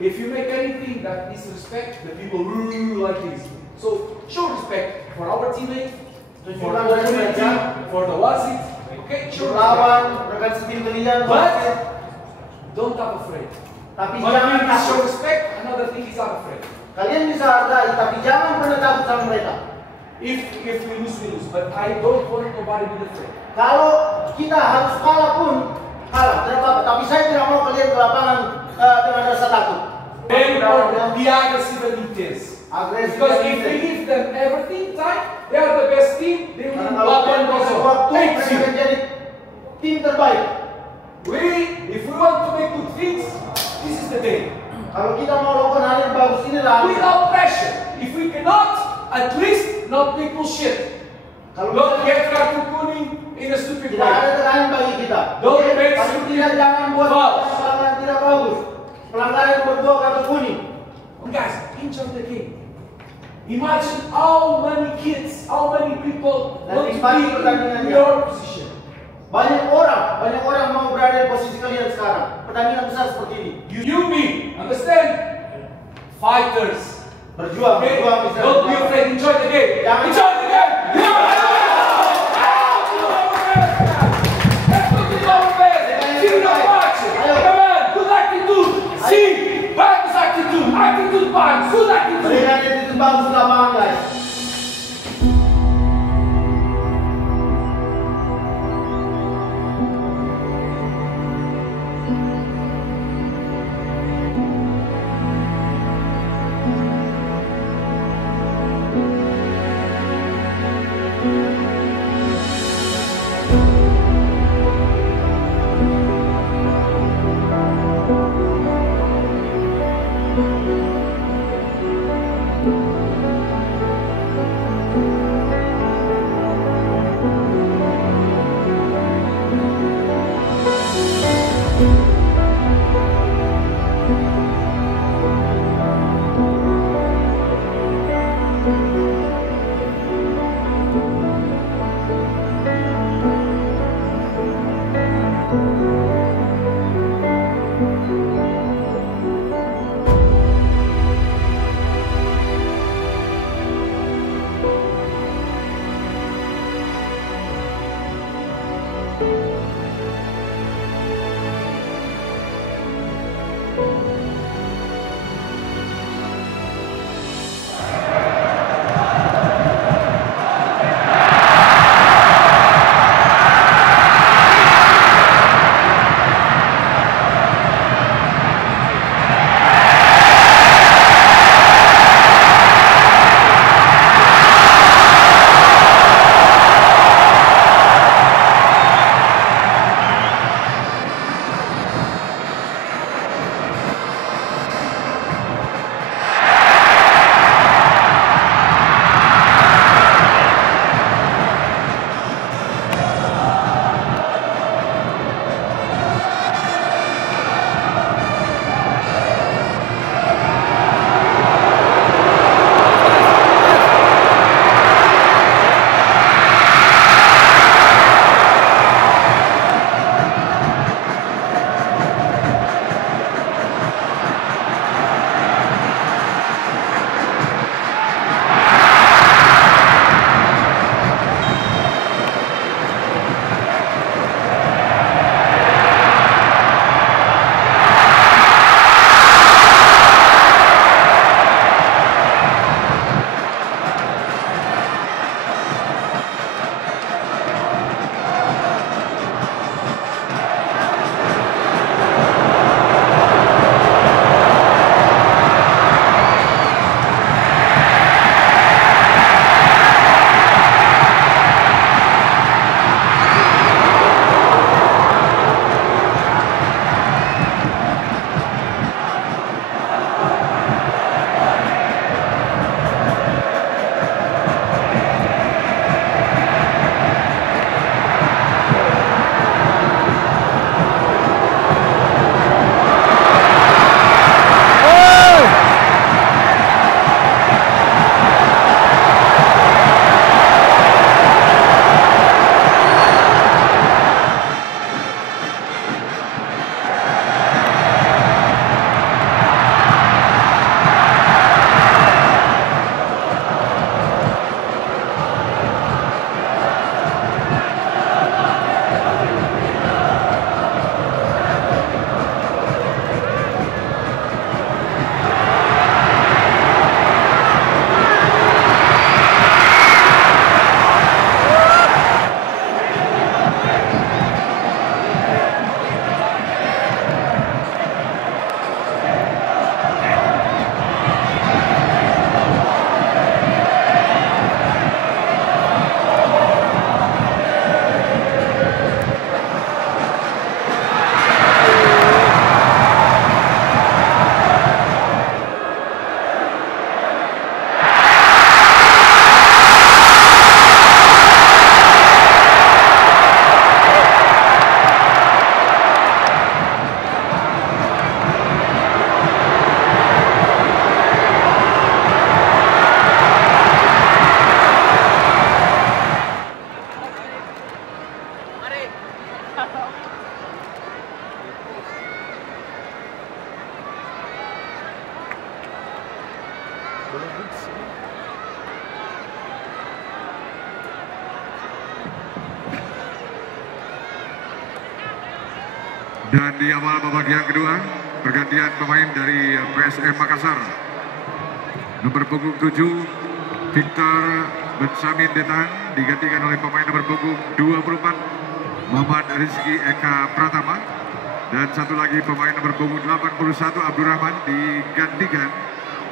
If you make anything that disrespect, the people like this. So show respect for our teammate, for the opponent team, for the wasit. Okay, show respect. But don't have afraid. Tapi One jangan thing is show takut. respect, another thing is have afraid. Kalian bisa hargai, tapi jangan pernah takut sama mereka. If we lose, we lose. But I don't want nobody to be afraid. Kalau kita harus kalah pun kalah, tidak apa-apa. Tapi saya tidak mau kalian ke lapangan dengan rasa takut. Very important, be aggressive and intense. Agresif Because dan if we intens. give them everything time, they are the best team. They will Karena kalau kalian kasih waktu, mereka akan jadi tim terbaik. If we want to make good things, this is the day. Kalau kita mau lakukan hal yang bagus, inilah Without pressure. If we cannot, at least not make bullshit. Kalau Don't get kartu kuning in a stupid tidak ada way. tekanan bagi kita. Don't Oke? make Tapi tidak jangan buat False. pelanggaran tidak bagus. Pelanggaran yang berdua kartu kuning. Guys, enjoy the game. Imagine how many kids, how many people Dan want to nikmati be in pertandingannya. your position. Banyak orang mau berada di posisi kalian sekarang. Pertandingan besar seperti ini. You me, understand? Fighters. Berjuang, Okay? berjuang bisa. Don't be afraid, enjoy the game. Jangan- Enjoy the game! Let's put it on best. See the match. Come on, good attitude. See, bagus attitude. Attitude bagus, good attitude. Berikan itu bagus di lapangan guys. Dan di awal babak yang kedua, pergantian pemain dari PSM Makassar. Nomor punggung 7, Victor Bensamin Detang, digantikan oleh pemain nomor punggung 24, Muhammad Rizky Eka Pratama. Dan satu lagi pemain nomor punggung 81, Abdurrahman, digantikan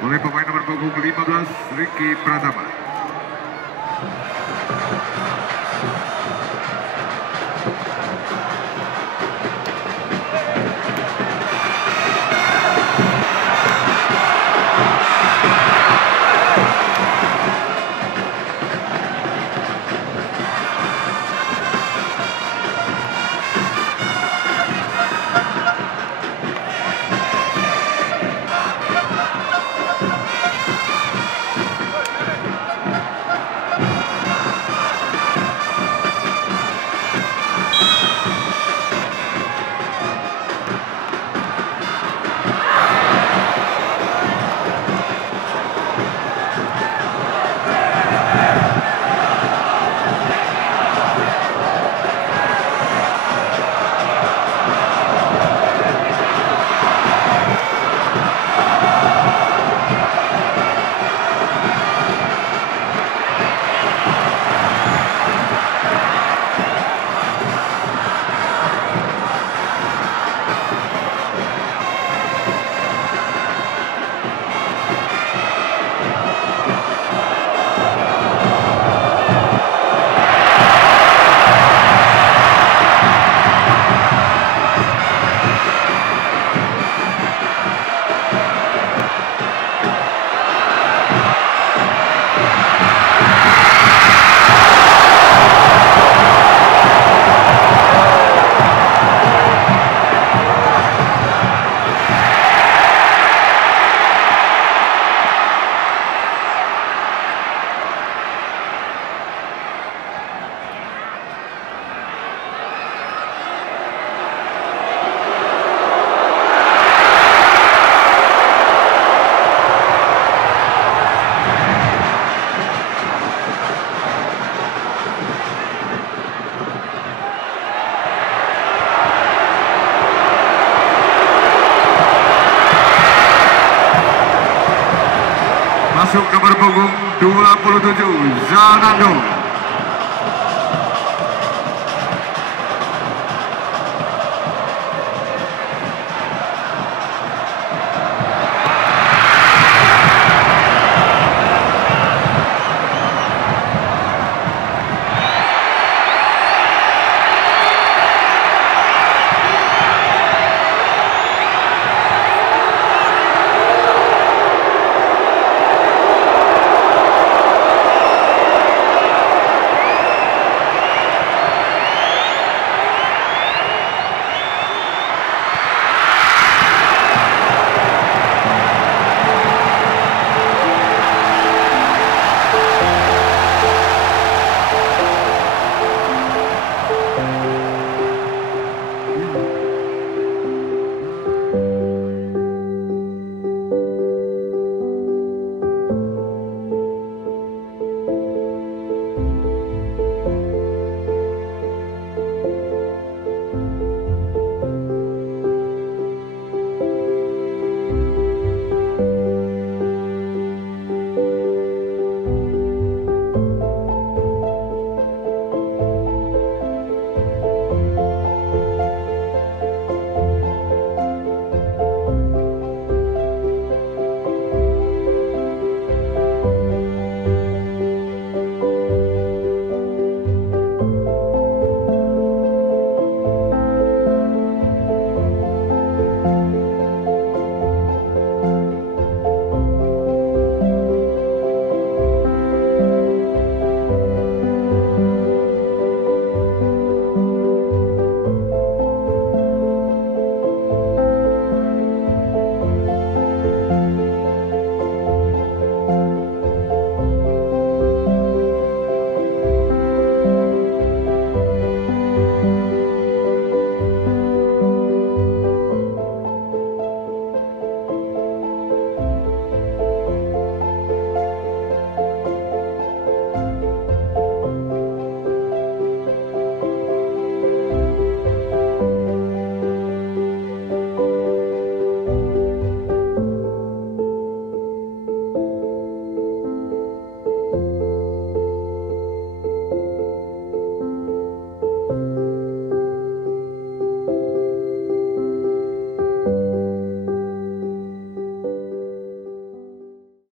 oleh pemain nomor punggung 15, Ricky Pratama. Masuk nomor punggung 27, Zanando.